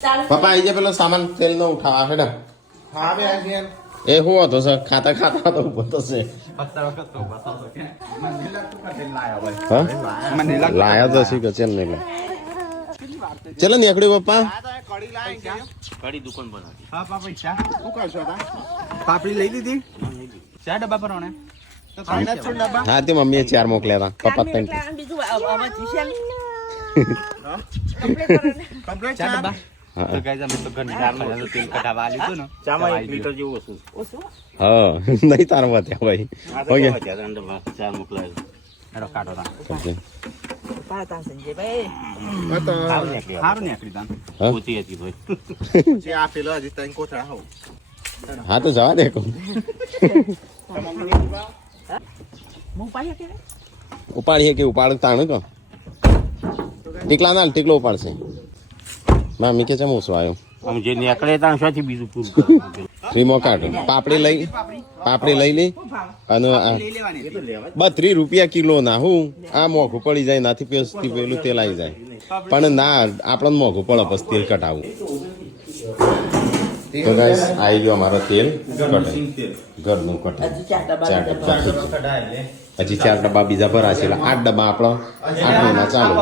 પપ્પા આવી જાય પેલો સામાન તેલ નો ઉઠાવા હેડા હા બે આ છે એ હું હતો સર ખાતા ખાતા તો ઉભો થશે લાયા તો શી કે ચેલ નહીં ચલો નીકળી પપ્પા કડી દુકાન બનાવી હા પાપડી ચા શું કરશો તા પાપડી લઈ લીધી ચા ડબ્બા પર ઓને તો ખાના છો ડબ્બા હા તે મમ્મીએ 4 મોકલ્યા હતા પપ્પા ત્રણ કમ્પ્લીટ ચા ડબ્બા તો ગાઈઝ અમે તો ઘરની દાળમાં તેલ કઢાવા આલ્યું હતું ને ચામાં 1 લીટર જેવું ઓછું હા નહીં તારા વધ્યા ભાઈ ઓકે ચાર મોકલાયો એરો કાઢો તા ઓકે હારું નીકળી તા પોતી હતી ભાઈ જે આ પેલો હજી તઈ કોથળા હો હા તો જવા દે કો ઉપાડીએ કે ઉપાડ તાણ કો ટીકલા ના ટીકલો ઉપાડશે મામી કે ચમ ઓછો આવ્યો આમ જે નીકળે ત્યાં શોથી બીજું પૂરું રીમો કાઢ પાપડી લઈ લે અને લઈ લેવાની 32 રૂપિયા કિલો ના હું આ મોઘું પડી જાય નાથી પેસ્તી પેલું તેલ આવી જાય પણ ના આપણને મોઘું પડે પછી તેલ કટાવું તો ગાઈસ આવી ગયો અમારો તેલ કટાઈ ઘરનું કટાઈ 4 ડબ્બા હજી 4 ડબ્બા બીજા ભરા છે 8 ડબ્બા આપણો 8 મહિના ચાલુ